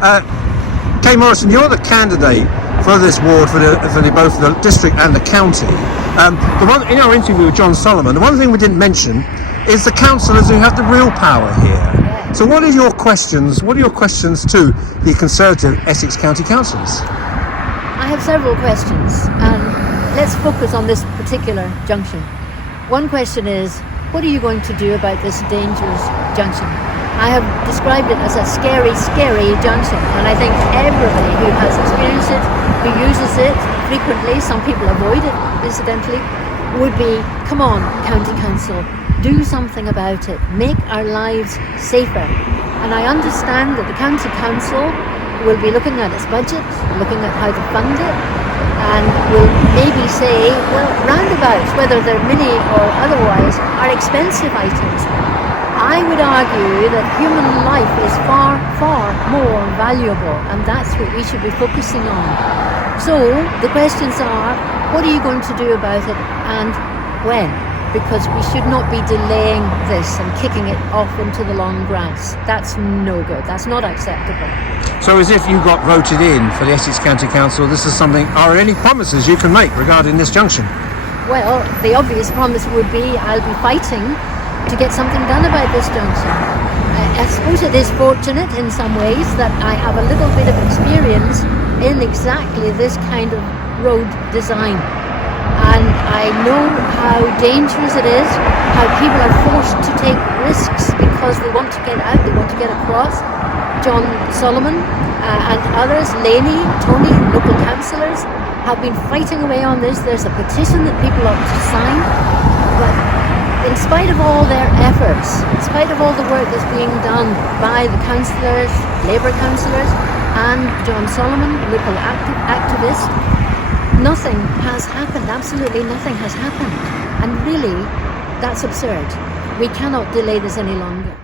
Kay Morrison, you're the candidate for this ward for both the district and the county. The one in our interview with John Solomon, the one thing we didn't mention is the councillors who have the real power here. So what are your questions? What are your questions to the Conservative Essex County Councillors? I have several questions, and let's focus on this particular junction. One question is, what are you going to do about this dangerous junction? I have described it as a scary, scary junction, and I think everybody who has experienced it, who uses it frequently, some people avoid it incidentally, would be, come on, County Council, do something about it, make our lives safer. And I understand that the County Council will be looking at its budget, looking at how to fund it, and will maybe say, well, roundabouts, whether they're mini or otherwise, are expensive items. I would argue that human life is far, far more valuable, and that's what we should be focusing on. So the questions are, what are you going to do about it, and when? Because we should not be delaying this and kicking it off into the long grass. That's no good. That's not acceptable. So as if you got voted in for the Essex County Council, this is something, are there any promises you can make regarding this junction? Well, the obvious promise would be I'll be fighting to get something done about this junction. I suppose it is fortunate in some ways that I have a little bit of experience in exactly this kind of road design. And I know how dangerous it is, how people are forced to take risks because they want to get out, they want to get across. John Solomon and others, Laney, Tony, local councillors, have been fighting away on this. There's a petition that people ought to sign. But in spite of all their efforts, in spite of all the work that's being done by the councillors, Labour councillors, and John Solomon, local activist, nothing has happened. Absolutely nothing has happened. And really, that's absurd. We cannot delay this any longer.